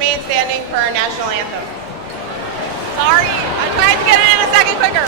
remain standing for our national anthem. Sorry, I tried to get it in a second quicker.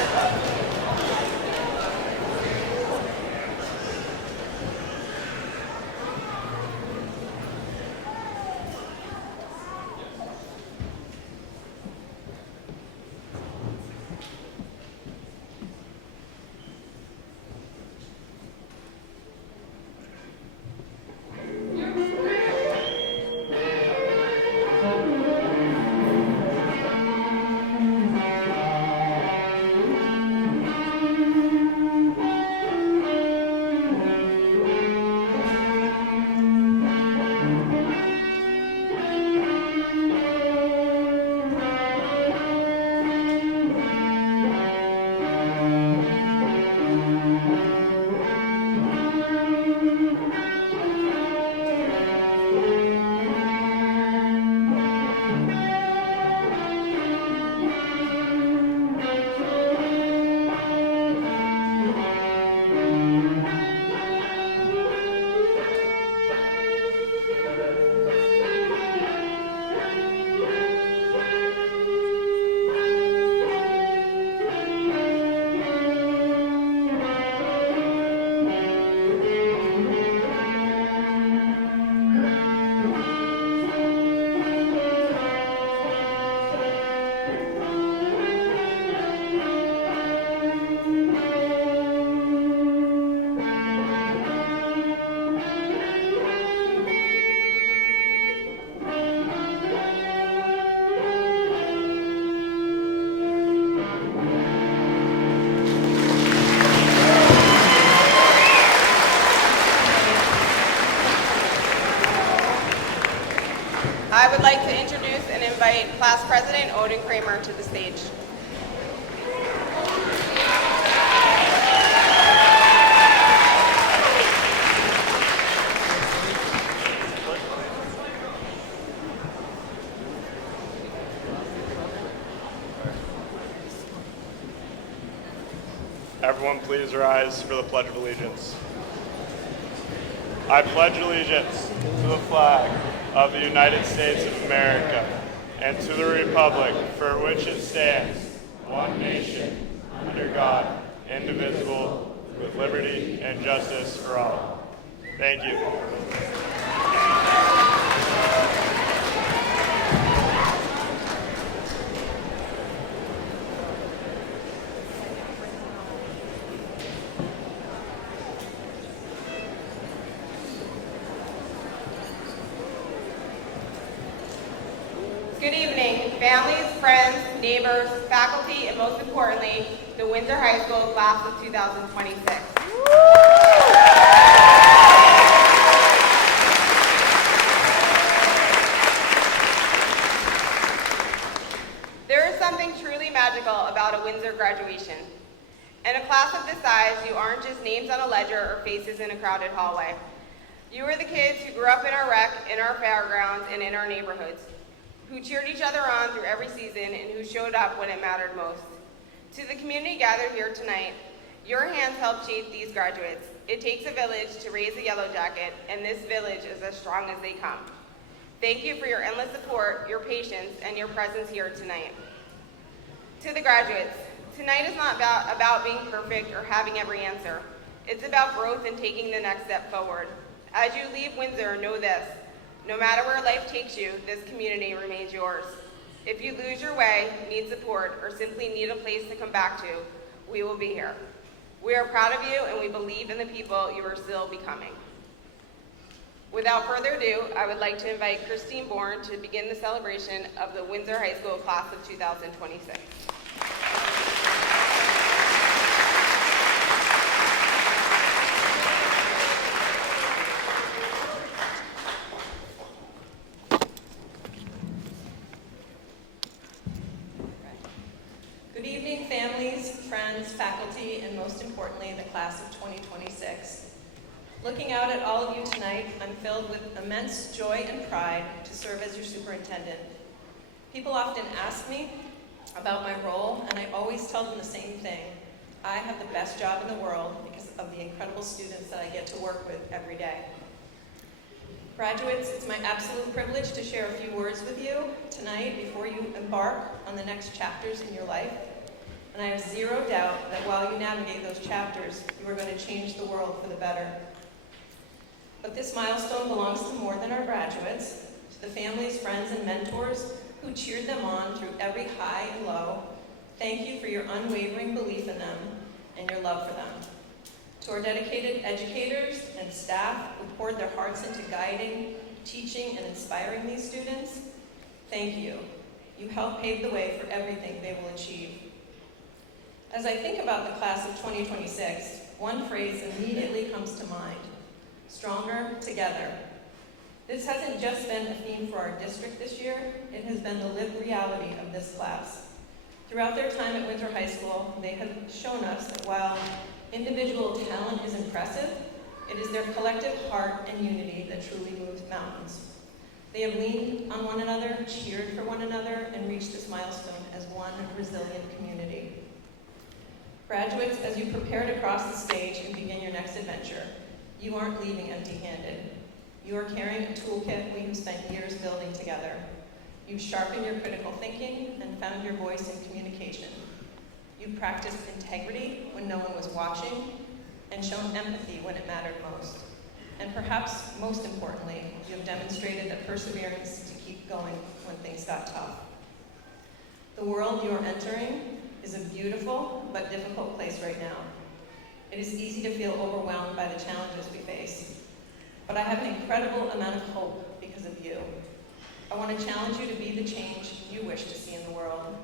I would like to introduce and invite Class President Odin Kramer to the stage. Everyone please rise for the Pledge of Allegiance. I pledge allegiance to the flag of the United States of America and to the republic for which it stands, one nation, under God, indivisible, with liberty and justice for all. Thank you. Good evening, families, friends, neighbors, faculty, and most importantly, the Windsor High School class of 2026. There is something truly magical about a Windsor graduation. In a class of this size, you aren't just names on a ledger or faces in a crowded hallway. You are the kids who grew up in our rec, in our fairgrounds, and in our neighborhoods, who cheered each other on through every season and who showed up when it mattered most. To the community gathered here tonight, your hands helped shape these graduates. It takes a village to raise a yellow jacket, and this village is as strong as they come. Thank you for your endless support, your patience, and your presence here tonight. To the graduates, tonight is not about being perfect or having every answer. It's about growth and taking the next step forward. As you leave Windsor, know this: no matter where life takes you, this community remains yours. If you lose your way, need support, or simply need a place to come back to, we will be here. We are proud of you, and we believe in the people you are still becoming. Without further ado, I would like to invite Christine Bourne to begin the celebration of the Windsor High School class of 2026. Good evening, families, friends, faculty, and most importantly, the class of 2026. Looking out at all of you tonight, I'm filled with immense joy and pride to serve as your superintendent. People often ask me about my role, and I always tell them the same thing. I have the best job in the world because of the incredible students that I get to work with every day. Graduates, it's my absolute privilege to share a few words with you tonight before you embark on the next chapters in your life. And I have zero doubt that while you navigate those chapters, you are going to change the world for the better. But this milestone belongs to more than our graduates, to the families, friends, and mentors who cheered them on through every high and low. Thank you for your unwavering belief in them and your love for them. To our dedicated educators and staff who poured their hearts into guiding, teaching, and inspiring these students, thank you. You helped pave the way for everything they will achieve. As I think about the class of 2026, one phrase immediately comes to mind: stronger together. This hasn't just been a theme for our district this year, it has been the lived reality of this class. Throughout their time at Windsor High School, they have shown us that while individual talent is impressive, it is their collective heart and unity that truly moves mountains. They have leaned on one another, cheered for one another, and reached this milestone as one resilient community. Graduates, as you prepare to cross the stage and begin your next adventure, you aren't leaving empty-handed. You are carrying a toolkit we have spent years building together. You've sharpened your critical thinking and found your voice in communication. You've practiced integrity when no one was watching and shown empathy when it mattered most. And perhaps most importantly, you have demonstrated the perseverance to keep going when things got tough. The world you are entering is a beautiful but difficult place right now. It is easy to feel overwhelmed by the challenges we face. But I have an incredible amount of hope because of you. I want to challenge you to be the change you wish to see in the world.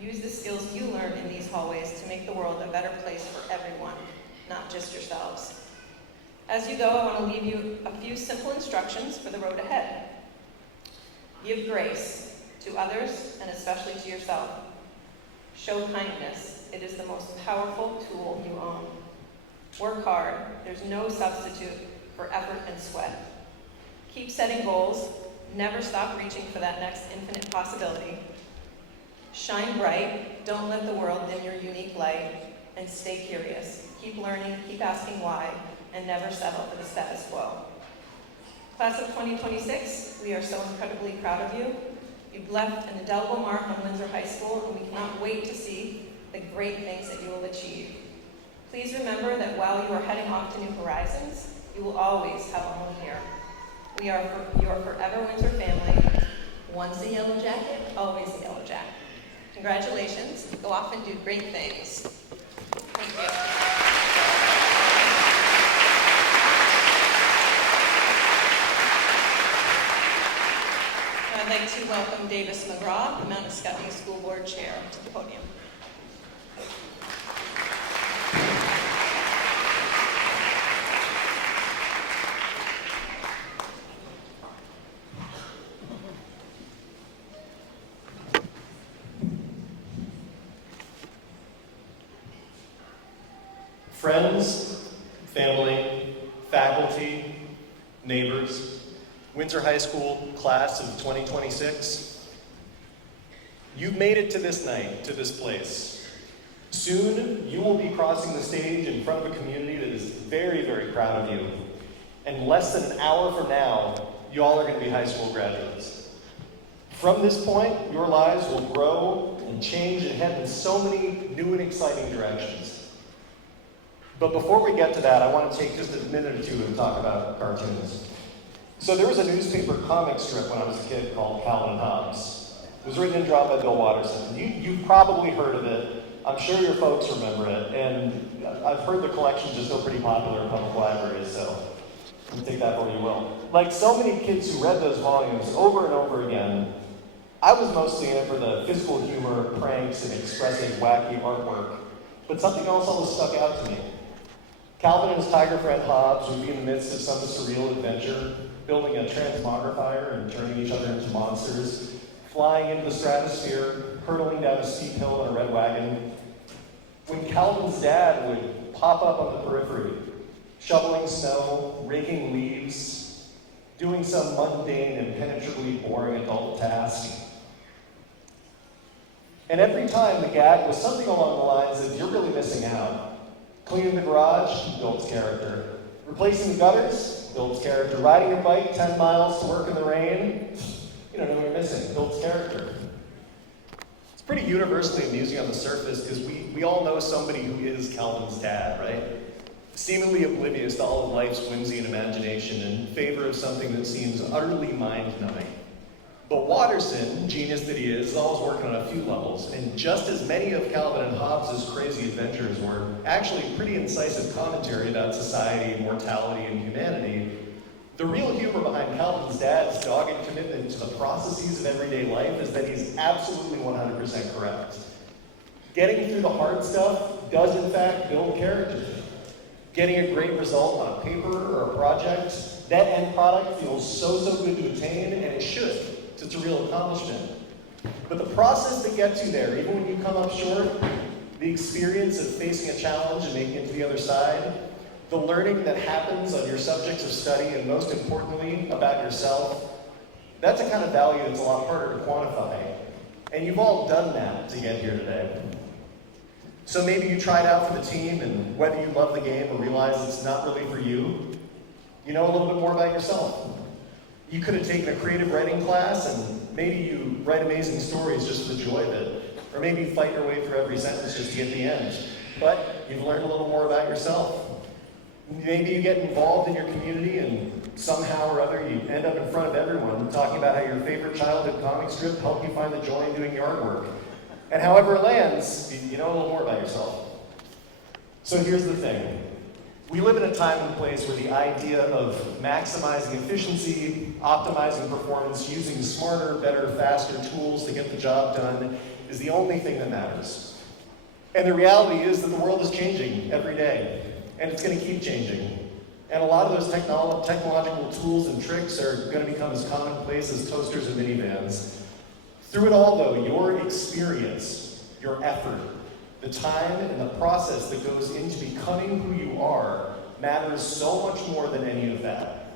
Use the skills you learned in these hallways to make the world a better place for everyone, not just yourselves. As you go, I want to leave you a few simple instructions for the road ahead. Give grace to others and especially to yourself. Show kindness. It is the most powerful tool you own. Work hard. There's no substitute for effort and sweat. Keep setting goals. Never stop reaching for that next infinite possibility. Shine bright. Don't let the world dim your unique light. And stay curious. Keep learning, keep asking why, and never settle for the status quo. Class of 2026, we are so incredibly proud of you. You've left an indelible mark on Windsor High School, and we cannot wait to see the great things that you will achieve. Please remember that while you are heading off to new horizons, you will always have a home here. We are your forever Windsor family. Once a yellow jacket, always a yellow jacket. Congratulations. Go off and do great things. Thank you. I'd like to welcome Davis McGraw, the Mount Scottney School Board Chair, to the podium. Friends, family, faculty, neighbors, Windsor High School class of 2026, you've made it to this night, to this place. Soon, you will be crossing the stage in front of a community that is very, very proud of you. And less than an hour from now, you all are going to be high school graduates. From this point, your lives will grow and change and head in so many new and exciting directions. But before we get to that, I want to take just a minute or two and talk about cartoons. So there was a newspaper comic strip when I was a kid called Calvin and Hobbes. It was written and drawn by Bill Watterson. You've probably heard of it. I'm sure your folks remember it. And I've heard the collections are still pretty popular in public libraries, so you take that for what you will. Like so many kids who read those volumes over and over again, I was mostly in it for the physical humor, pranks, and expressive, wacky artwork. But something else always stuck out to me. Calvin and his tiger friend Hobbes would be in the midst of some surreal adventure, building a transmogrifier and turning each other into monsters, flying into the stratosphere, hurtling down a steep hill in a red wagon. When Calvin's dad would pop up on the periphery, shoveling snow, raking leaves, doing some mundane, impenetrably boring adult task. And every time the gag was something along the lines of, "You're really missing out." Cleaning the garage, he built his character. Replacing the gutters, Builds character. Riding your bike 10 miles to work in the rain, you don't know what you're missing. Builds character. It's pretty universally amusing on the surface because we all know somebody who is Calvin's dad, right? Seemingly oblivious to all of life's whimsy and imagination in favor of something that seems utterly mind-numbing. But Watterson, genius that he is always working on a few levels, and just as many of Calvin and Hobbes' crazy adventures were actually pretty incisive commentary about society, mortality, and humanity, the real humor behind Calvin's dad's dogged commitment to the processes of everyday life is that he's absolutely 100% correct. Getting through the hard stuff does in fact build character. Getting a great result on a paper or a project, that end product feels so good to attain, and it should. It's a real accomplishment. But the process that gets you there, even when you come up short, the experience of facing a challenge and making it to the other side, the learning that happens on your subjects of study, and most importantly, about yourself, that's a kind of value that's a lot harder to quantify. And you've all done that to get here today. So maybe you tried out for the team, and whether you love the game or realize it's not really for you, you know a little bit more about yourself. You could have taken a creative writing class, and maybe you write amazing stories just for the joy of it. Or maybe you fight your way through every sentence just to get the end. But you've learned a little more about yourself. Maybe you get involved in your community, and somehow or other you end up in front of everyone talking about how your favorite childhood comic strip helped you find the joy in doing yard work. And however it lands, you know a little more about yourself. So here's the thing. We live in a time and place where the idea of maximizing efficiency, optimizing performance, using smarter, better, faster tools to get the job done is the only thing that matters. And the reality is that the world is changing every day, and it's going to keep changing. And a lot of those technological tools and tricks are going to become as commonplace as toasters and minivans. Through it all, though, your experience, your effort, the time and the process that goes into becoming who you are matters so much more than any of that.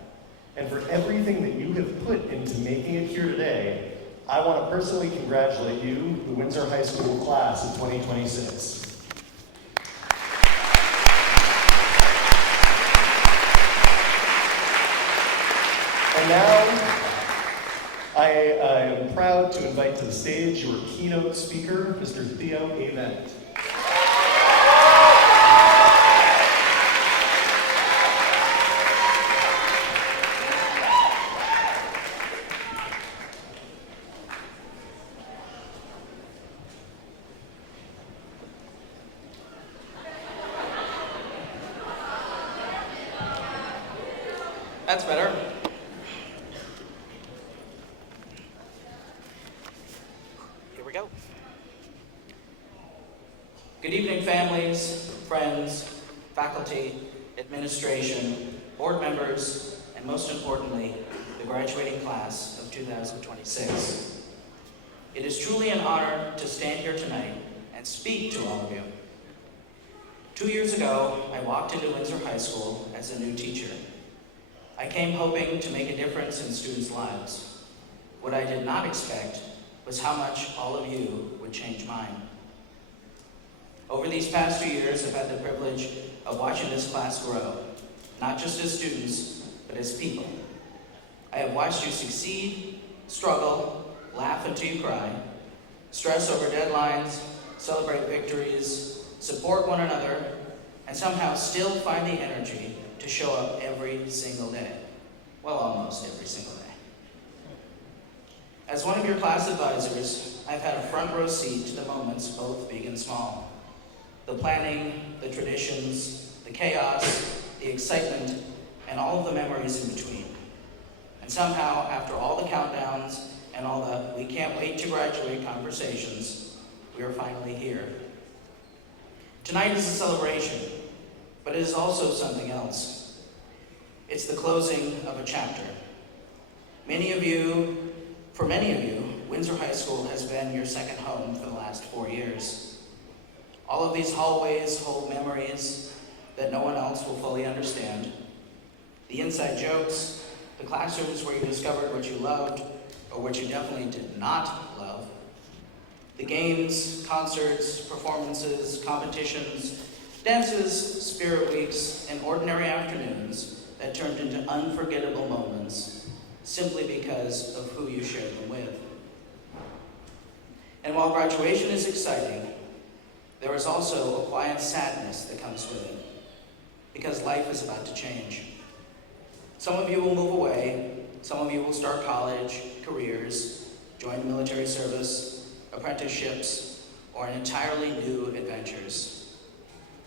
And for everything that you have put into making it here today, I want to personally congratulate you, the Windsor High School class of 2026. And now, I am proud to invite to the stage your keynote speaker, Mr. Theo Avent. That's better. Here we go. Good evening, families, friends, faculty, administration, board members, and most importantly, the graduating class of 2026. It is truly an honor to stand here tonight and speak to all of you. 2 years ago, I walked into Windsor High School as a new teacher. I came hoping to make a difference in students' lives. What I did not expect was how much all of you would change mine. Over these past 2 years, I've had the privilege of watching this class grow, not just as students, but as people. I have watched you succeed, struggle, laugh until you cry, stress over deadlines, celebrate victories, support one another, and somehow still find the energy to show up every single day. Well, almost every single day. As one of your class advisors, I've had a front row seat to the moments, both big and small. The planning, the traditions, the chaos, the excitement, and all of the memories in between. And somehow, after all the countdowns and all the "we can't wait to graduate" conversations, we are finally here. Tonight is a celebration, but it is also something else. It's the closing of a chapter. For many of you, Windsor High School has been your second home for the last 4 years. All of these hallways hold memories that no one else will fully understand. The inside jokes, the classrooms where you discovered what you loved or what you definitely did not love, the games, concerts, performances, competitions, dances, spirit weeks, and ordinary afternoons that turned into unforgettable moments simply because of who you shared them with. And while graduation is exciting, there is also a quiet sadness that comes with it, because life is about to change. Some of you will move away, some of you will start college, careers, join the military service, apprenticeships, or in entirely new adventures.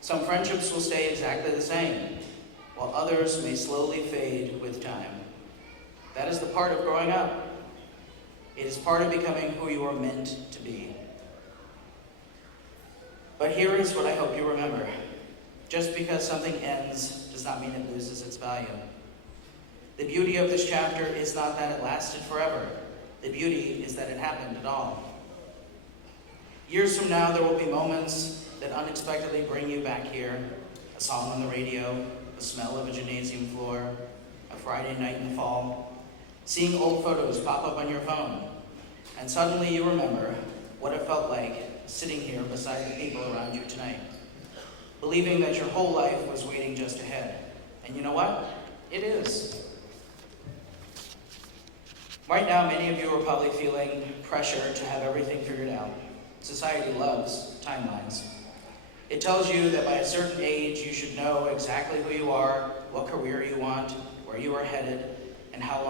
Some friendships will stay exactly the same, while others may slowly fade with time. That is the part of growing up. It is part of becoming who you are meant to be. But here is what I hope you remember. Just because something ends does not mean it loses its value. The beauty of this chapter is not that it lasted forever. The beauty is that it happened at all. Years from now, there will be moments that unexpectedly bring you back here. A song on the radio, the smell of a gymnasium floor, a Friday night in the fall, seeing old photos pop up on your phone, and suddenly you remember what it felt like sitting here beside the people around you tonight, believing that your whole life was waiting just ahead. And you know what? It is. Right now, many of you are probably feeling pressure to have everything figured out. Society loves timelines. It tells you that by a certain age, you should know exactly who you are, what career you want, where you are headed, and how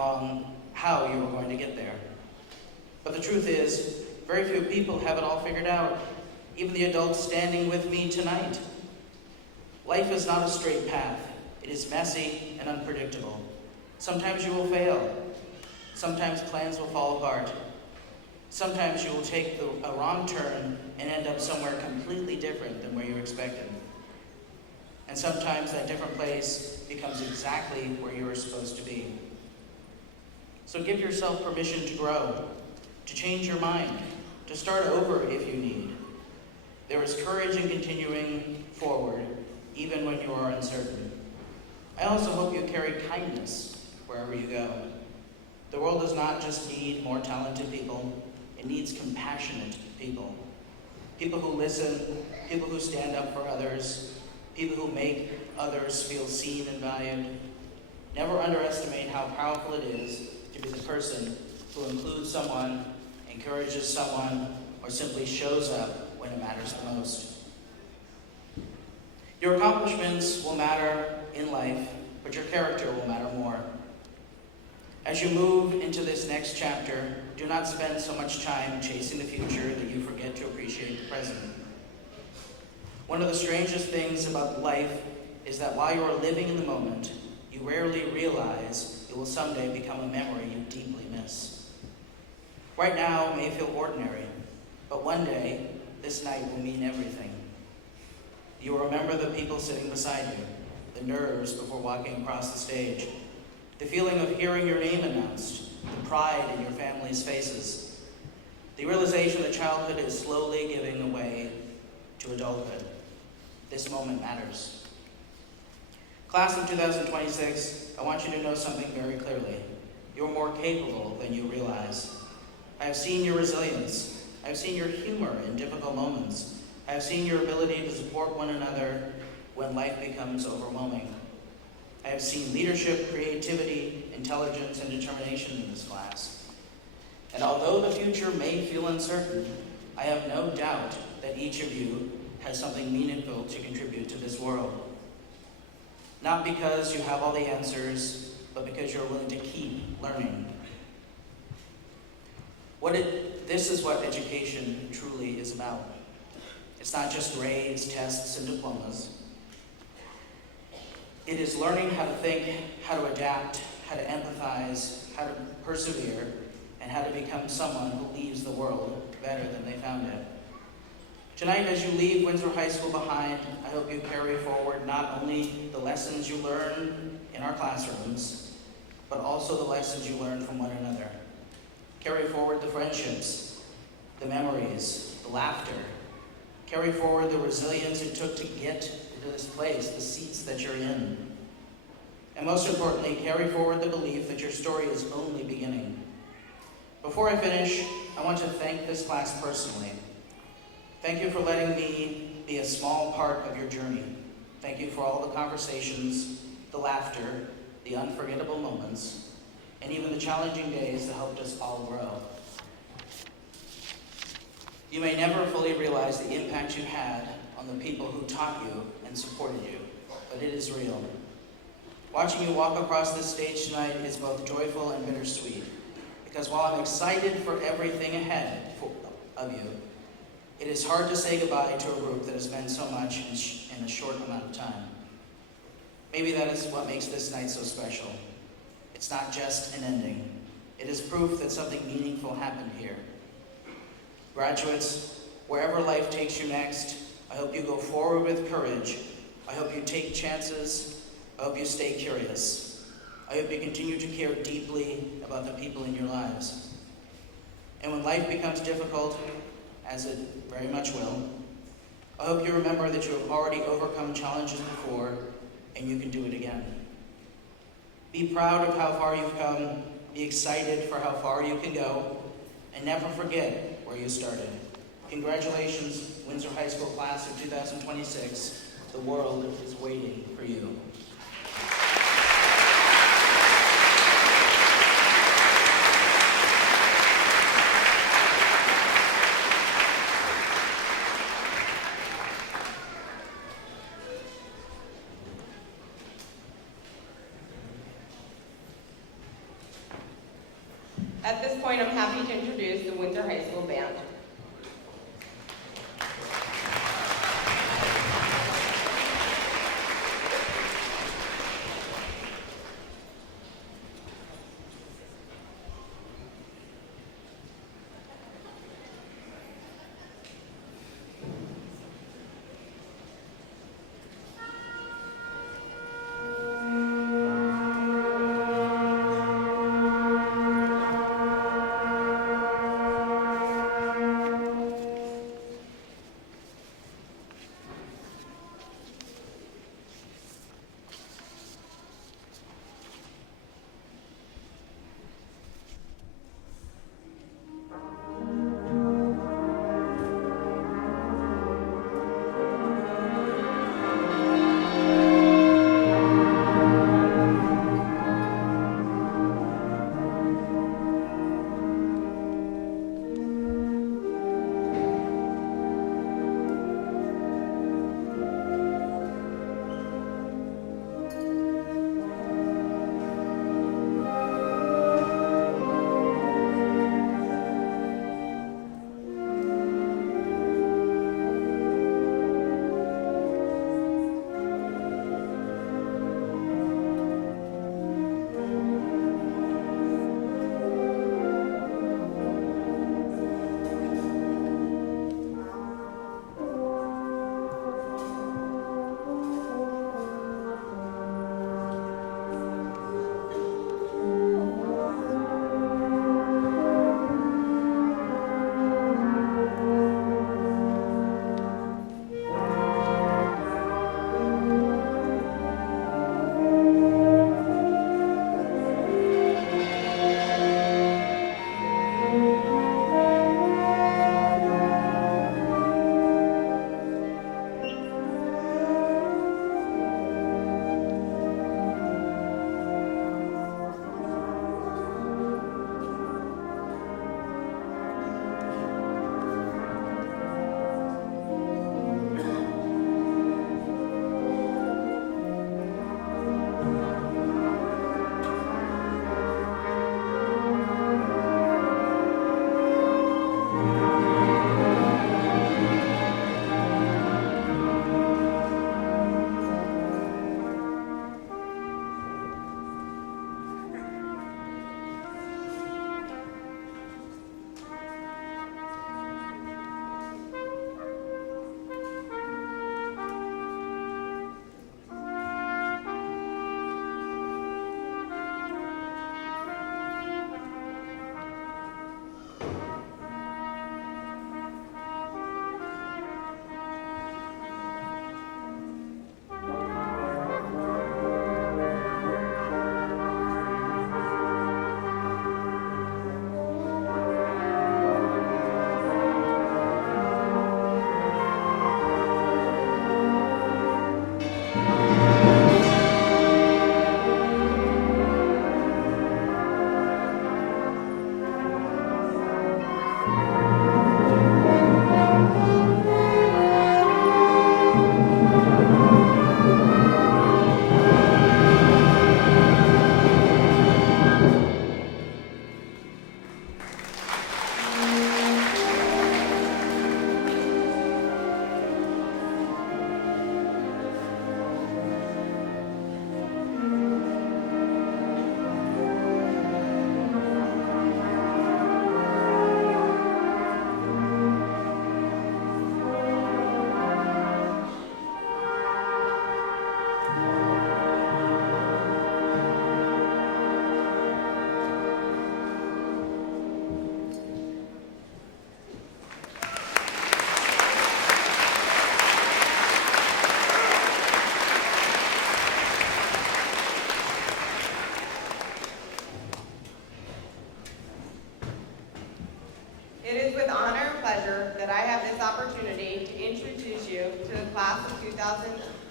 you are going to get there. But the truth is, very few people have it all figured out, even the adults standing with me tonight. Life is not a straight path. It is messy and unpredictable. Sometimes you will fail. Sometimes plans will fall apart. Sometimes you will take a wrong turn and end up somewhere completely different than where you expected. And sometimes that different place becomes exactly where you were supposed to be. So give yourself permission to grow, to change your mind, to start over if you need. There is courage in continuing forward, even when you are uncertain. I also hope you carry kindness wherever you go. The world does not just need more talented people, it needs compassionate people. People who listen, people who stand up for others, people who make others feel seen and valued. Never underestimate how powerful it is to be the person who includes someone, encourages someone, or simply shows up when it matters the most. Your accomplishments will matter in life, but your character will matter more. As you move into this next chapter, do not spend so much time chasing the future that you forget to appreciate the present. One of the strangest things about life is that while you are living in the moment, you rarely realize it will someday become a memory you deeply miss. Right now it may feel ordinary, but one day, this night will mean everything. You will remember the people sitting beside you, the nerves before walking across the stage, the feeling of hearing your name announced, the pride in your family's faces, the realization that childhood is slowly giving way to adulthood. This moment matters. Class of 2026, I want you to know something very clearly. You're more capable than you realize. I have seen your resilience. I have seen your humor in difficult moments. I have seen your ability to support one another when life becomes overwhelming. I have seen leadership, creativity, intelligence, and determination in this class. And although the future may feel uncertain, I have no doubt that each of you has something meaningful to contribute to this world. Not because you have all the answers, but because you're willing to keep learning. This is what education truly is about. It's not just grades, tests, and diplomas. It is learning how to think, how to adapt, how to empathize, how to persevere, and how to become someone who leaves the world better than they found it. Tonight, as you leave Windsor High School behind, I hope you carry forward not only the lessons you learn in our classrooms, but also the lessons you learn from one another. Carry forward the friendships, the memories, the laughter. Carry forward the resilience it took to get to this place, the seats that you're in. And most importantly, carry forward the belief that your story is only beginning. Before I finish, I want to thank this class personally. Thank you for letting me be a small part of your journey. Thank you for all the conversations, the laughter, the unforgettable moments, and even the challenging days that helped us all grow. You may never fully realize the impact you had on the people who taught you and supported you, but it is real. Watching you walk across this stage tonight is both joyful and bittersweet, because while I'm excited for everything ahead of you, it is hard to say goodbye to a group that has meant so much in a short amount of time. Maybe that is what makes this night so special. It's not just an ending. It is proof that something meaningful happened here. Graduates, wherever life takes you next, I hope you go forward with courage. I hope you take chances. I hope you stay curious. I hope you continue to care deeply about the people in your lives. And when life becomes difficult, as it very much will, I hope you remember that you have already overcome challenges before and you can do it again. Be proud of how far you've come, be excited for how far you can go, and never forget where you started. Congratulations, Windsor High School class of 2026. The world is waiting for you. At this point, I'm happy to introduce the Windsor High School Band.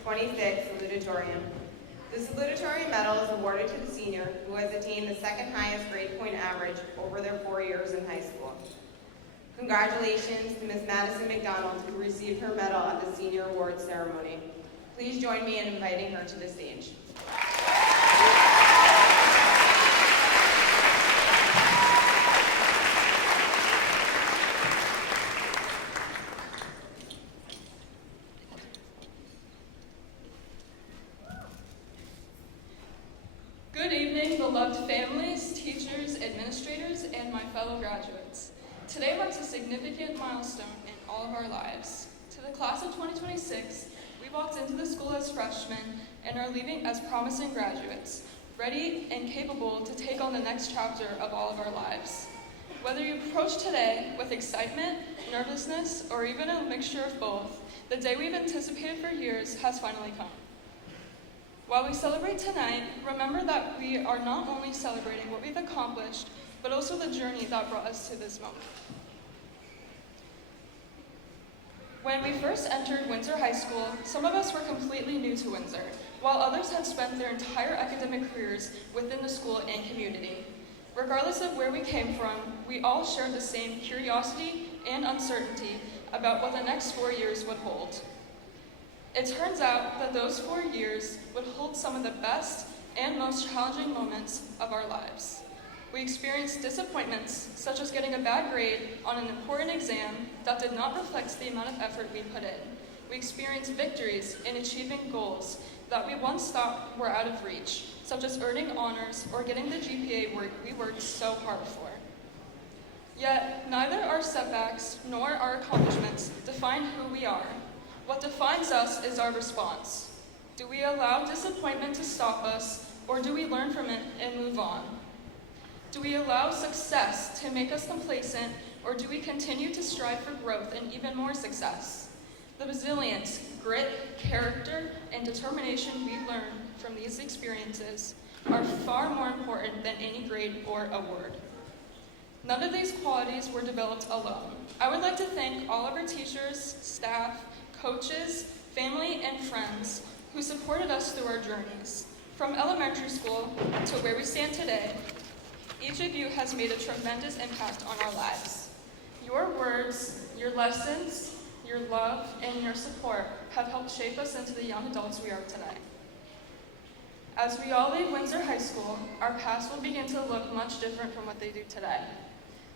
26 salutatorian. The salutatorian medal is awarded to the senior who has attained the second highest grade point average over their 4 years in high school. Congratulations to Ms. Madison McDonald, who received her medal at the senior awards ceremony. Please join me in inviting her to the stage. Good evening, beloved families, teachers, administrators, and my fellow graduates. Today marks a significant milestone in all of our lives. To the class of 2026, we walked into the school as freshmen and are leaving as promising graduates, ready and capable to take on the next chapter of all of our lives. Whether you approach today with excitement, nervousness, or even a mixture of both, the day we've anticipated for years has finally come. While we celebrate tonight, remember that we are not only celebrating what we've accomplished, but also the journey that brought us to this moment. When we first entered Windsor High School, some of us were completely new to Windsor, while others had spent their entire academic careers within the school and community. Regardless of where we came from, we all shared the same curiosity and uncertainty about what the next 4 years would hold. It turns out that those 4 years would hold some of the best and most challenging moments of our lives. We experienced disappointments, such as getting a bad grade on an important exam that did not reflect the amount of effort we put in. We experienced victories in achieving goals that we once thought were out of reach, such as earning honors or getting the GPA we worked so hard for. Yet, neither our setbacks nor our accomplishments define who we are. What defines us is our response. Do we allow disappointment to stop us, or do we learn from it and move on? Do we allow success to make us complacent, or do we continue to strive for growth and even more success? The resilience, grit, character, and determination we learn from these experiences are far more important than any grade or award. None of these qualities were developed alone. I would like to thank all of our teachers, staff, coaches, family, and friends who supported us through our journeys. From elementary school to where we stand today, each of you has made a tremendous impact on our lives. Your words, your lessons, your love, and your support have helped shape us into the young adults we are today. As we all leave Windsor High School, our paths will begin to look much different from what they do today.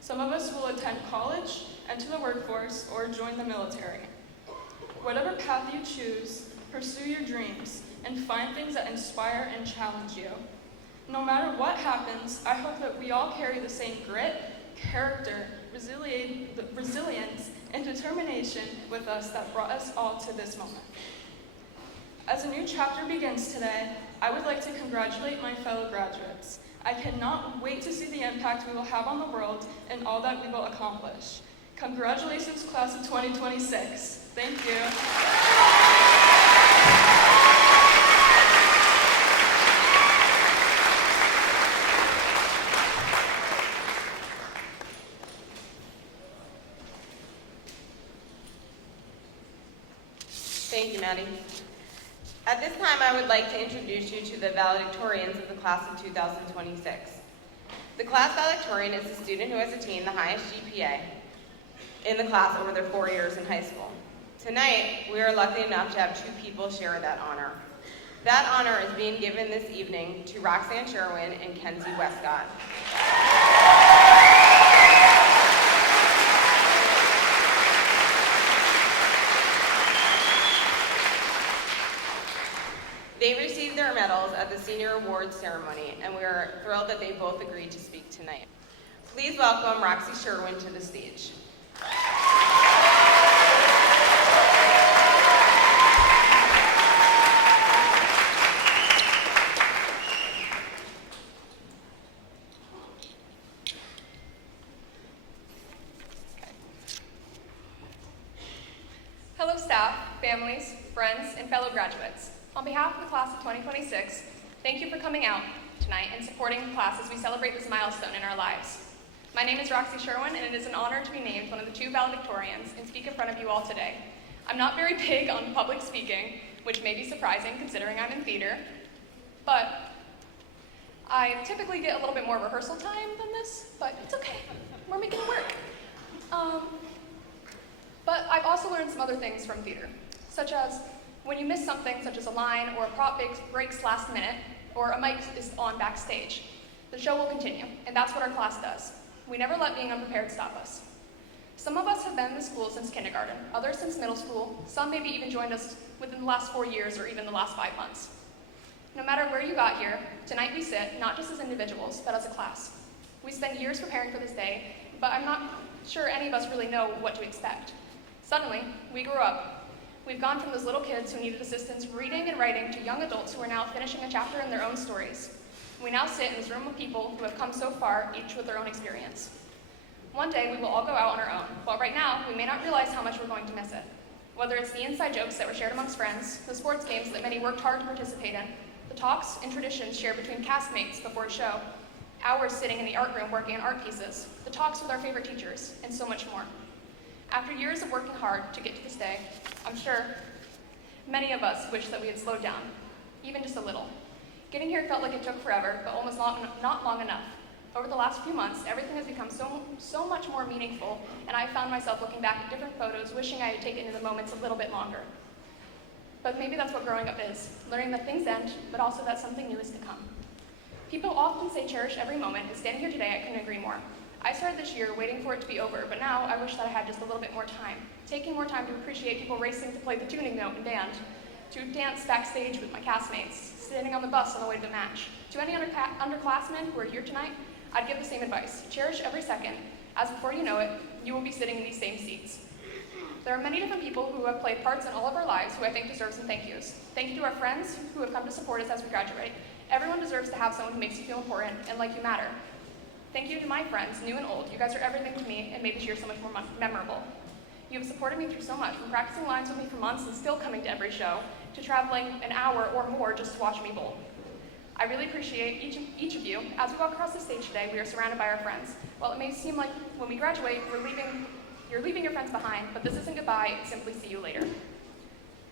Some of us will attend college, enter the workforce, or join the military. Whatever path you choose, pursue your dreams and find things that inspire and challenge you. No matter what happens, I hope that we all carry the same grit, character, resilience, and determination with us that brought us all to this moment. As a new chapter begins today, I would like to congratulate my fellow graduates. I cannot wait to see the impact we will have on the world and all that we will accomplish. Congratulations, class of 2026. Thank you. Thank you, Maddie. At this time, I would like to introduce you to the valedictorians of the class of 2026. The class valedictorian is a student who has attained the highest GPA in the class over their 4 years in high school. Tonight, we are lucky enough to have two people share that honor. That honor is being given this evening to Roxanne Sherwin and Kenzie Westcott. They received their medals at the senior awards ceremony, and we are thrilled that they both agreed to speak tonight. Please welcome Roxy Sherwin to the stage. Hello staff, families, friends, and fellow graduates. On behalf of the class of 2026, thank you for coming out tonight and supporting the class as we celebrate this milestone in our lives. My name is Roxy Sherwin, and it is an honor to be named one of the two valedictorians and speak in front of you all today. I'm not very big on public speaking. which may be surprising considering I'm in theater, but I typically get a little bit more rehearsal time than this, but it's okay. We're making it work. But I've also learned some other things from theater, such as when you miss something, such as a line or a prop breaks last minute, or a mic is on backstage, the show will continue, and that's what our class does. We never let being unprepared stop us. Some of us have been in the school since kindergarten, others since middle school, some maybe even joined us within the last 4 years or even the last 5 months. No matter where you got here, tonight we sit, not just as individuals, but as a class. We spend years preparing for this day, but I'm not sure any of us really know what to expect. Suddenly, we grew up. We've gone from those little kids who needed assistance reading and writing to young adults who are now finishing a chapter in their own stories. We now sit in this room of people who have come so far, each with their own experience. One day, we will all go out on our own, but right now, we may not realize how much we're going to miss it. Whether it's the inside jokes that were shared amongst friends, the sports games that many worked hard to participate in, the talks and traditions shared between castmates before a show, hours sitting in the art room working on art pieces, the talks with our favorite teachers, and so much more. After years of working hard to get to this day, I'm sure many of us wish that we had slowed down, even just a little. Getting here felt like it took forever, but almost not long enough. Over the last few months, everything has become so much more meaningful, and I found myself looking back at different photos, wishing I had taken in the moments a little bit longer. But maybe that's what growing up is, learning that things end, but also that something new is to come. People often say cherish every moment, and standing here today, I couldn't agree more. I started this year waiting for it to be over, but now I wish that I had just a little bit more time. Taking more time to appreciate people racing to play the tuning note and band, to dance backstage with my castmates, sitting on the bus on the way to the match. To any underclassmen who are here tonight, I'd give the same advice. Cherish every second, as before you know it, you will be sitting in these same seats. There are many different people who have played parts in all of our lives who I think deserve some thank yous. Thank you to our friends who have come to support us as we graduate. Everyone deserves to have someone who makes you feel important and like you matter. Thank you to my friends, new and old. You guys are everything to me and made this year so much more memorable. You have supported me through so much, from practicing lines with me for months and still coming to every show, to traveling an hour or more just to watch me bowl. I really appreciate each of you. As we walk across the stage today, we are surrounded by our friends. While it may seem like when we graduate, you're leaving your friends behind, but this isn't goodbye, it's simply see you later.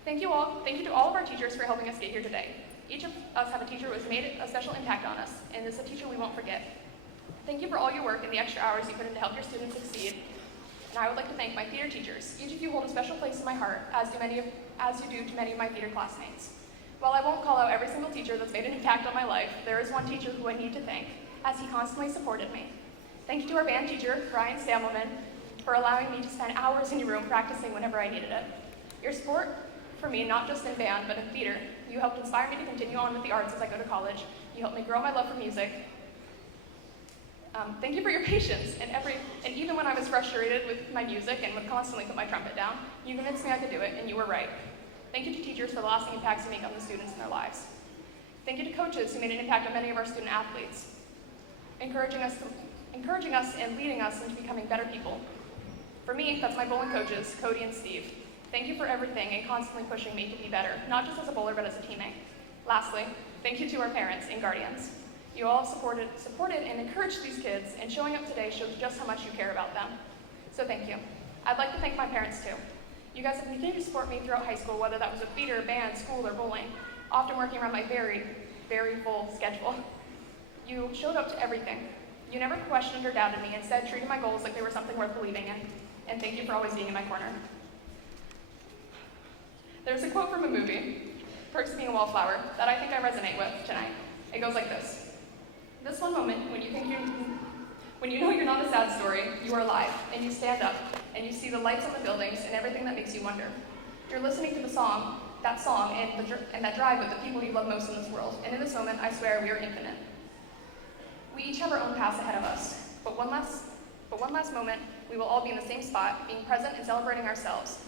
Thank you to all of our teachers for helping us get here today. Each of us have a teacher who has made a special impact on us, and is a teacher we won't forget. Thank you for all your work and the extra hours you put in to help your students succeed. And I would like to thank my theater teachers. Each of you hold a special place in my heart, as you do to many of my theater classmates. While I won't call out every single teacher that's made an impact on my life, there is one teacher who I need to thank, as he constantly supported me. Thank you to our band teacher, Ryan Stamelman, for allowing me to spend hours in your room practicing whenever I needed it. Your support for me, not just in band, but in theater, you helped inspire me to continue on with the arts as I go to college. You helped me grow my love for music. Thank you for your patience, and even when I was frustrated with my music and would constantly put my trumpet down, you convinced me I could do it, and you were right. Thank you to teachers for the lasting impacts you make on the students and their lives. Thank you to coaches who made an impact on many of our student athletes, encouraging us and leading us into becoming better people. For me, that's my bowling coaches, Cody and Steve. Thank you for everything and constantly pushing me to be better, not just as a bowler, but as a teammate. Lastly, thank you to our parents and guardians. You all supported and encouraged these kids, and showing up today shows just how much you care about them. So thank you. I'd like to thank my parents too. You guys have continued to support me throughout high school, whether that was with theater, band, school, or bowling, often working around my very, very full schedule. You showed up to everything. You never questioned or doubted me, instead treated my goals like they were something worth believing in. And thank you for always being in my corner. There's a quote from a movie, Perks of Being a Wallflower, that I think I resonate with tonight. It goes like this. This one moment when you know you're not a sad story, you are alive, and you stand up, and you see the lights on the buildings and everything that makes you wonder. You're listening to that song, and that drive with the people you love most in this world. And in this moment, I swear we are infinite. We each have our own paths ahead of us, but one last moment, we will all be in the same spot, being present and celebrating ourselves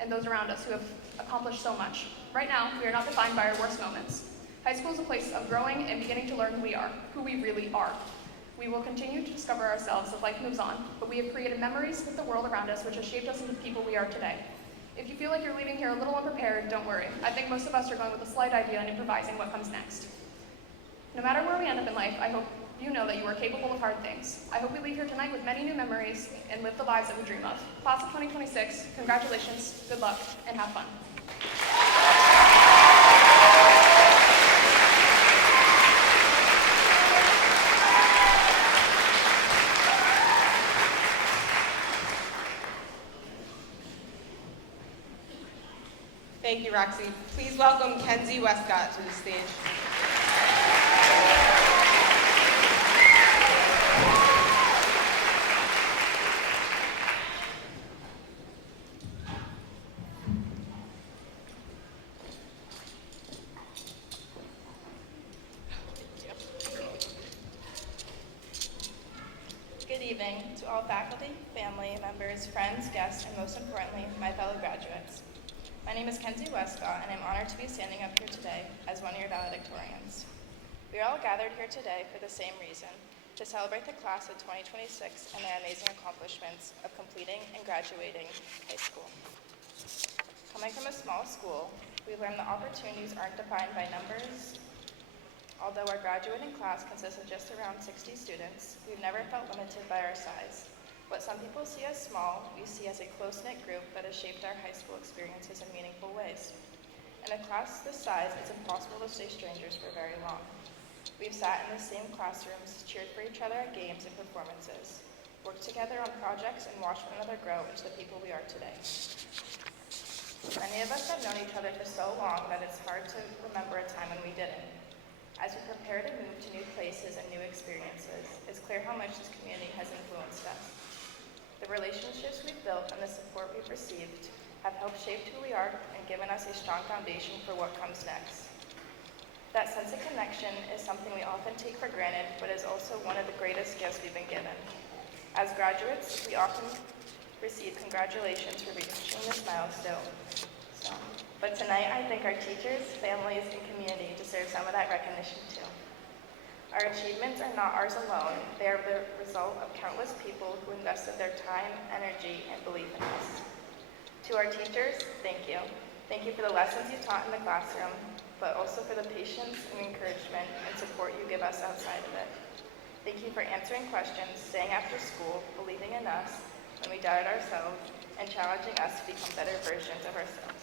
and those around us who have accomplished so much. Right now, we are not defined by our worst moments. High school is a place of growing and beginning to learn who we really are. We will continue to discover ourselves as life moves on, but we have created memories with the world around us which has shaped us into the people we are today. If you feel like you're leaving here a little unprepared, don't worry. I think most of us are going with a slight idea and improvising what comes next. No matter where we end up in life, I hope you know that you are capable of hard things. I hope we leave here tonight with many new memories and live the lives that we dream of. Class of 2026, congratulations, good luck, and have fun. Thank you, Roxy. Please welcome Kenzie Westcott to the stage. Good evening to all faculty, family, members, friends, guests, and most importantly, my fellow graduates. My name is Kenzie Westcott, and I'm honored to be standing up here today as one of your valedictorians. We are all gathered here today for the same reason, to celebrate the class of 2026 and their amazing accomplishments of completing and graduating high school. Coming from a small school, we learned that opportunities aren't defined by numbers. Although our graduating class consists of just around 60 students, we've never felt limited by our size. What some people see as small, we see as a close-knit group that has shaped our high school experiences in meaningful ways. In a class this size, it's impossible to stay strangers for very long. We've sat in the same classrooms, cheered for each other at games and performances, worked together on projects, and watched one another grow into the people we are today. Many of us have known each other for so long that it's hard to remember a time when we didn't. As we prepare to move to new places and new experiences, it's clear how much this community has influenced us. The relationships we've built and the support we've received have helped shape who we are and given us a strong foundation for what comes next. That sense of connection is something we often take for granted, but is also one of the greatest gifts we've been given. As graduates, we often receive congratulations for reaching this milestone. But tonight, I think our teachers, families, and community deserve some of that recognition too. Our achievements are not ours alone. They are the result of countless people who invested their time, energy, and belief in us. To our teachers, thank you. Thank you for the lessons you taught in the classroom, but also for the patience and encouragement and support you give us outside of it. Thank you for answering questions, staying after school, believing in us when we doubted ourselves, and challenging us to become better versions of ourselves.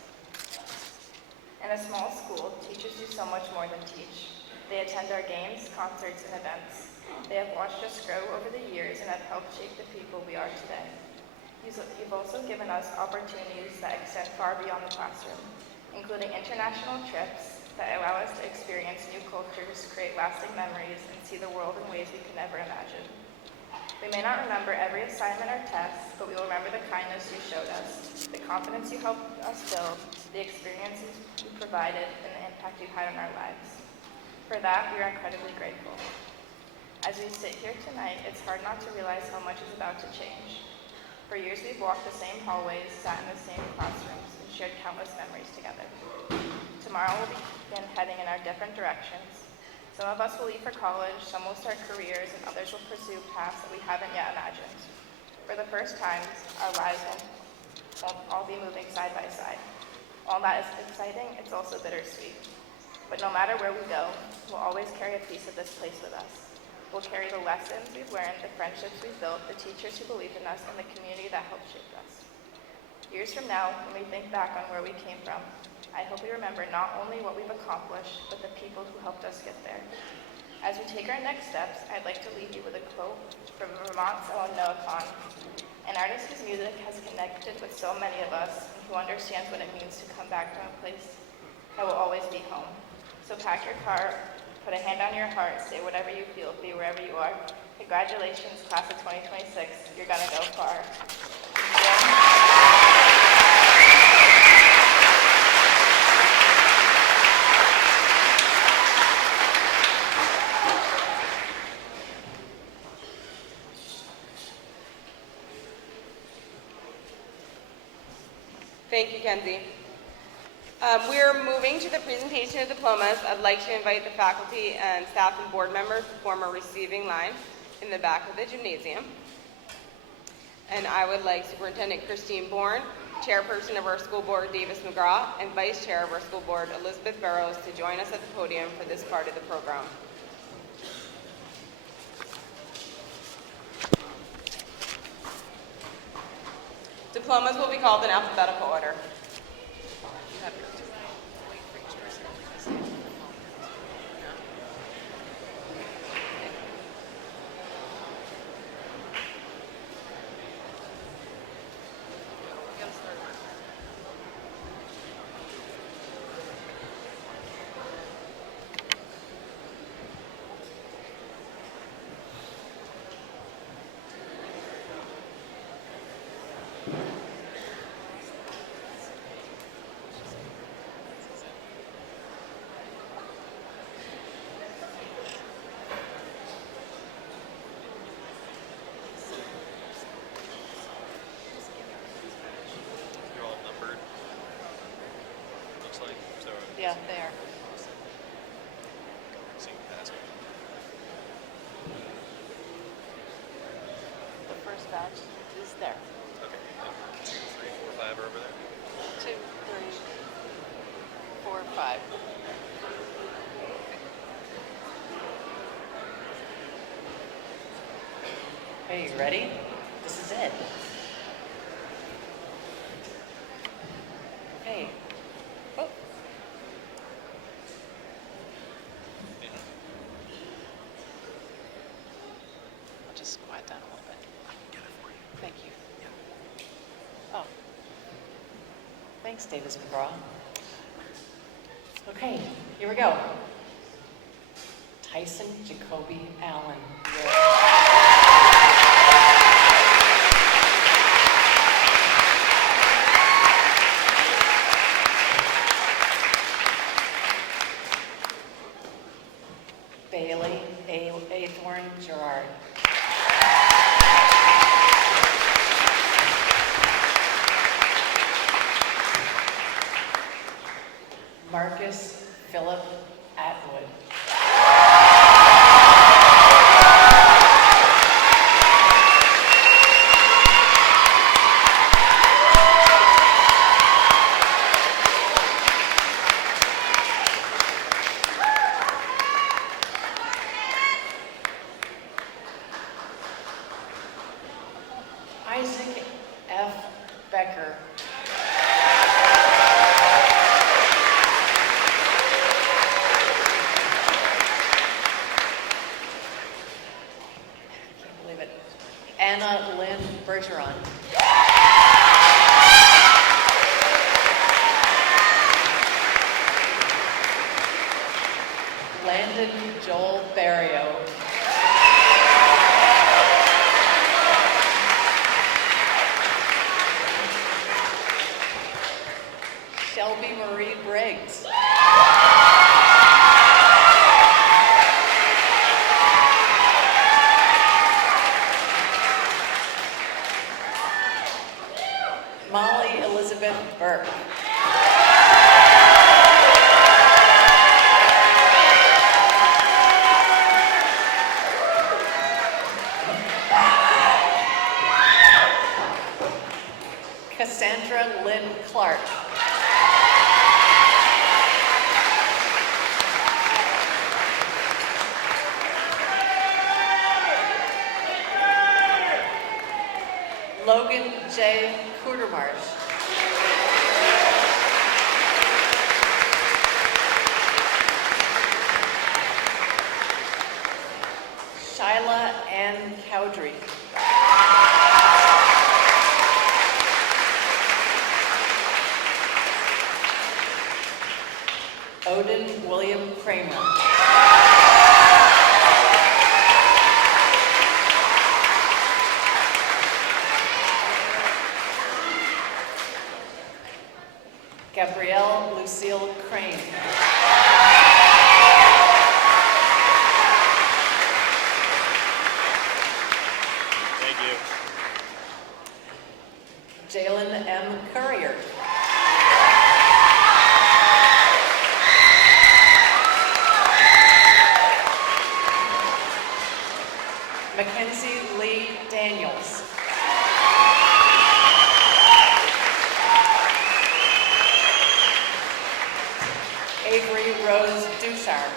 In a small school, teachers do so much more than teach. They attend our games, concerts, and events. They have watched us grow over the years and have helped shape the people we are today. You've also given us opportunities that extend far beyond the classroom, including international trips that allow us to experience new cultures, create lasting memories, and see the world in ways we could never imagine. We may not remember every assignment or test, but we will remember the kindness you showed us, the confidence you helped us build, the experiences you provided, and the impact you had on our lives. For that, we are incredibly grateful. As we sit here tonight, it's hard not to realize how much is about to change. For years, we've walked the same hallways, sat in the same classrooms, and shared countless memories together. Tomorrow, we'll begin heading in our different directions. Some of us will leave for college, some will start careers, and others will pursue paths that we haven't yet imagined. For the first time, our lives won't all be moving side by side. While that is exciting, it's also bittersweet. But no matter where we go, we'll always carry a piece of this place with us. We'll carry the lessons we've learned, the friendships we've built, the teachers who believed in us, and the community that helped shape us. Years from now, when we think back on where we came from, I hope we remember not only what we've accomplished, but the people who helped us get there. As we take our next steps, I'd like to leave you with a quote from Vermont's own Noah Kahn, an artist whose music has connected with so many of us and who understands what it means to come back to a place that will always be home. So pack your car, put a hand on your heart, say whatever you feel, be wherever you are. Congratulations, class of 2026. You're gonna go far. Thank you, Kenzie. We are moving to the presentation of diplomas. I'd like to invite the faculty and staff and board members to form a receiving line in the back of the gymnasium. And I would like Superintendent Christine Bourne, Chairperson of our school board Davis McGraw, and Vice Chair of our school board Elizabeth Burrows to join us at the podium for this part of the program. Diplomas will be called in alphabetical order. up there. The first batch is there. Okay. 2, 3, 4, 5 are over there. 2, 3, 4, 5. Okay, you ready? This is it. Okay. Oh. I'll just quiet down a little bit. I can get it for you. Thank you. Yeah. Oh. Thanks, Davis McGraw. Okay, here we go. Tyson Jacoby Allen. Bailey Athorn Gerard. Marcus Philip Atwood. Isaac F. Becker. Can't believe it. Anna Lynn Bergeron. Landon Joel Barrio. Shelby Marie Briggs. Molly Elizabeth Burke. Cassandra Lynn Clark. Logan J. Kudermarsh. Shyla Ann Cowdrey. Odin William Kramer. Gabrielle Lucille Crane. Thank you. Jalen M. Courier. Mackenzie Lee Daniels. Avery Rose Duchard.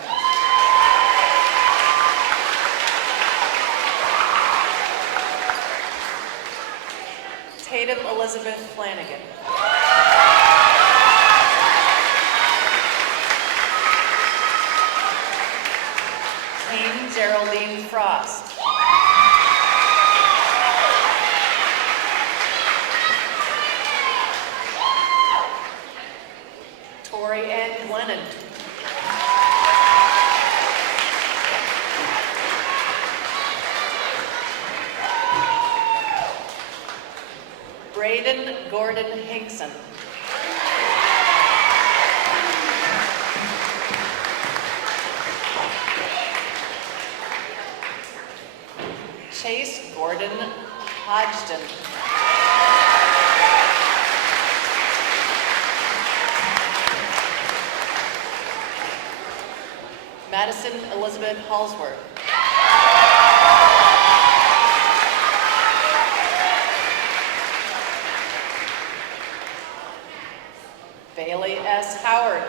Tatum Elizabeth Flanagan. Kane Geraldine Frost. Tori Ann Glennon. Braden Gordon Hinkson. Chase Gordon Hodgson. Madison Elizabeth Hallsworth. Bailey S. Howard.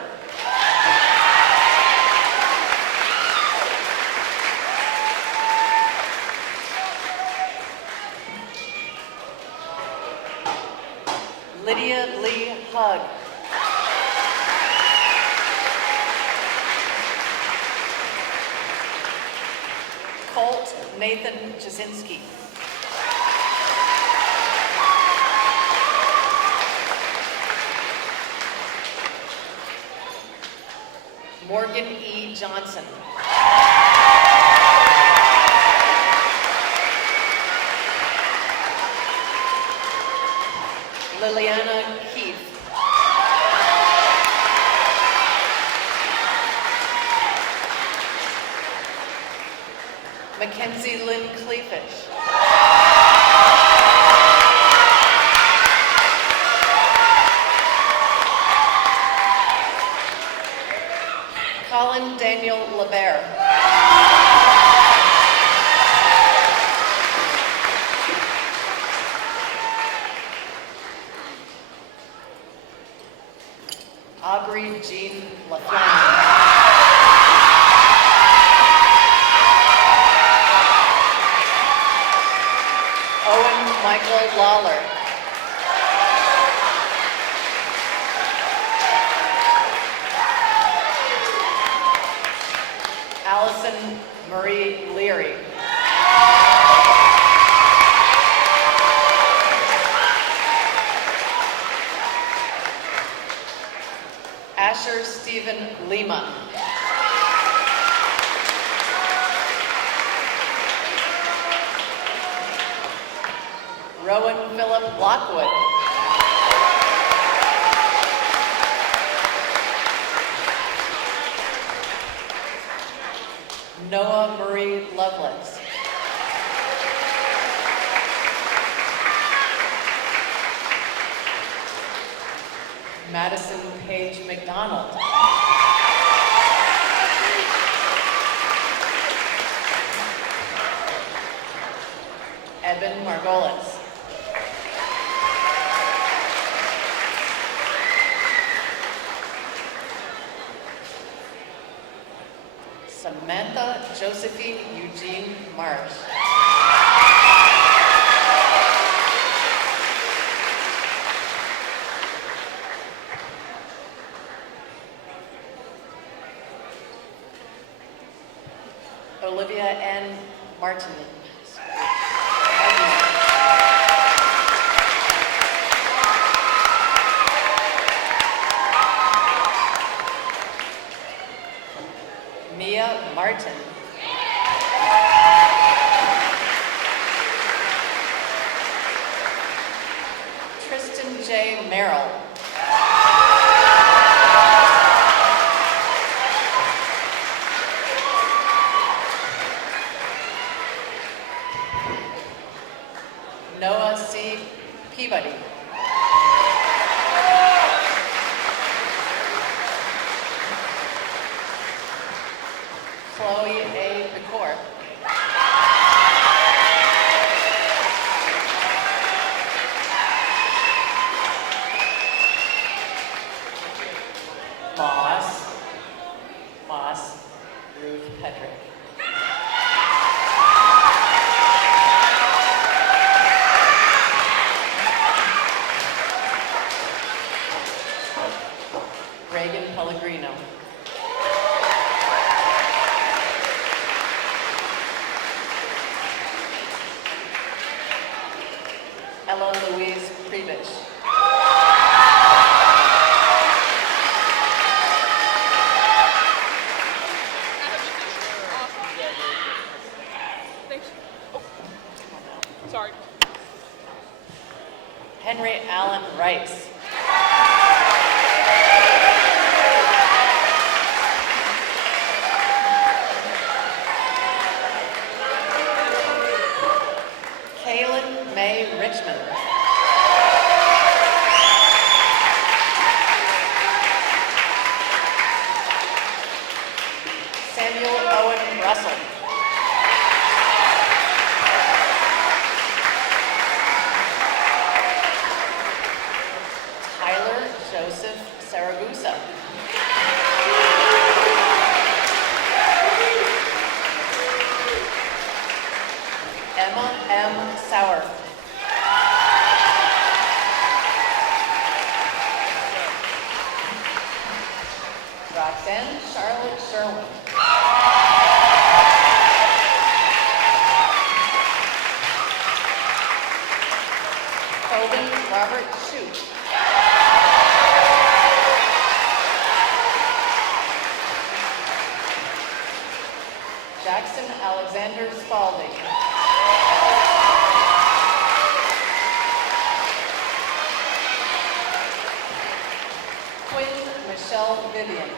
Lydia Lee Hugg. Colt Nathan Jasinski. Morgan E. Johnson. Liliana Keith. Mackenzie Lynn Cleafish. Colin Daniel LeBert. Aubrey Jean LaFlamme. Owen Michael Lawler. Allison Marie Leary. Asher Stephen Lima. Rowan Philip Lockwood. Noah Marie Lovelace. Madison Page McDonald. Evan Margolis. Samantha Josephine Eugene Marsh. Olivia N. Martin. Mia Martin. Tristan J. Merrill. Noah C. Peabody. Chloe A. Pecor. Moss, Ruth Pedrick. Reagan Pellegrino. Ella Louise Previch. Thanks. Oh, sorry. Henry Allen Rice. Kaylin May Richmond. Samuel Emma M. Sauer. Roxanne Charlotte Sherwin. Colvin Robert Shute. Jackson Alexander Spalding. Quinn Michelle Vivian.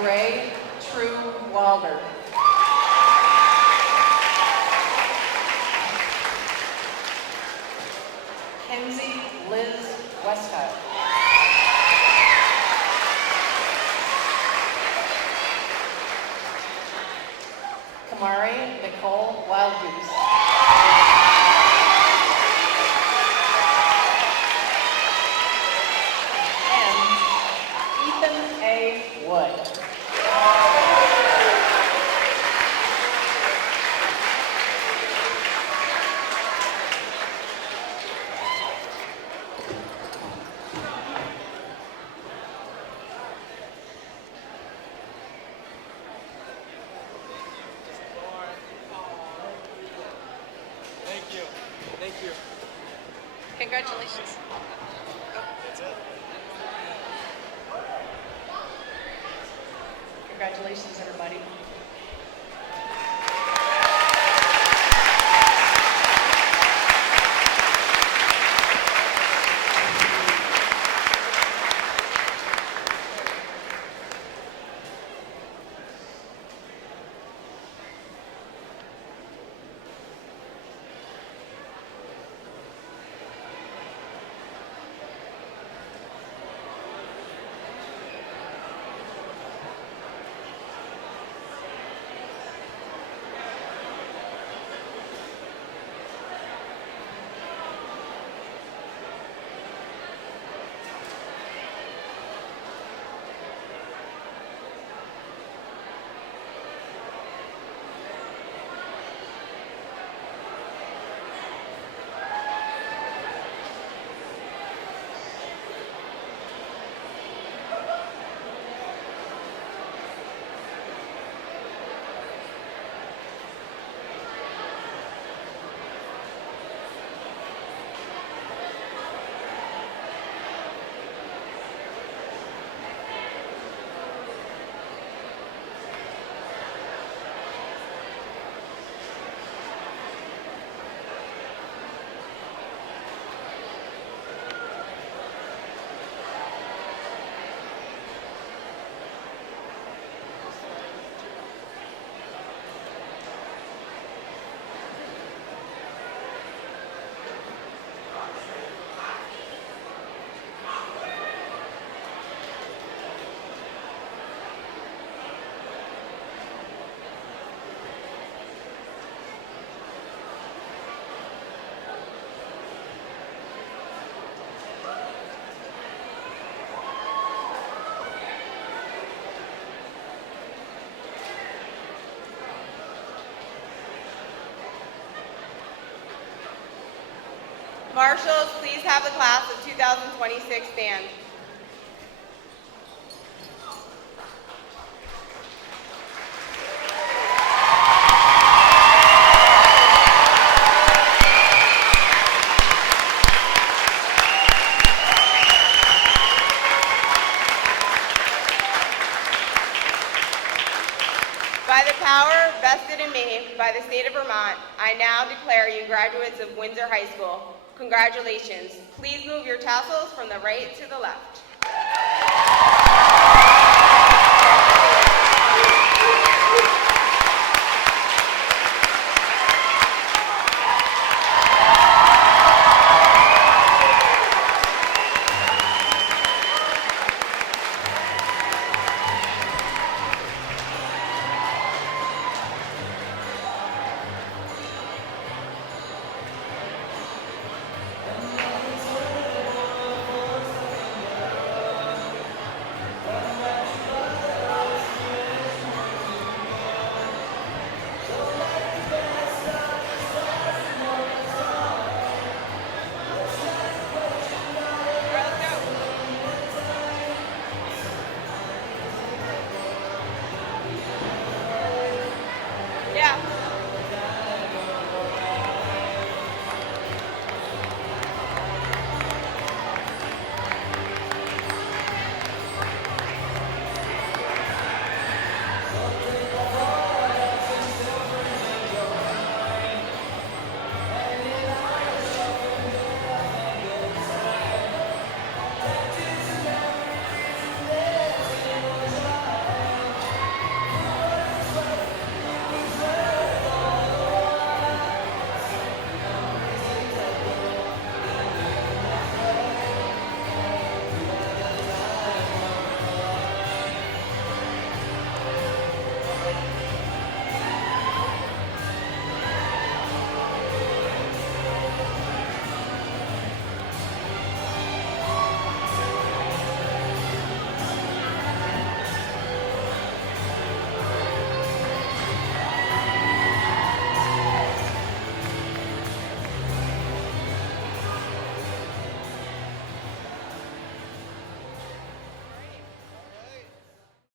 Gray True Wilder. Kenzie Liz Westcott. Kamari Nicole Wildgoose. And Ethan A. Wood. Congratulations. Congratulations, everybody. Marshals, please have the class of 2026 stand. By the power vested in me by the state of Vermont, I now declare you graduates of Windsor High School. Congratulations. Please move your tassels from the right to the left.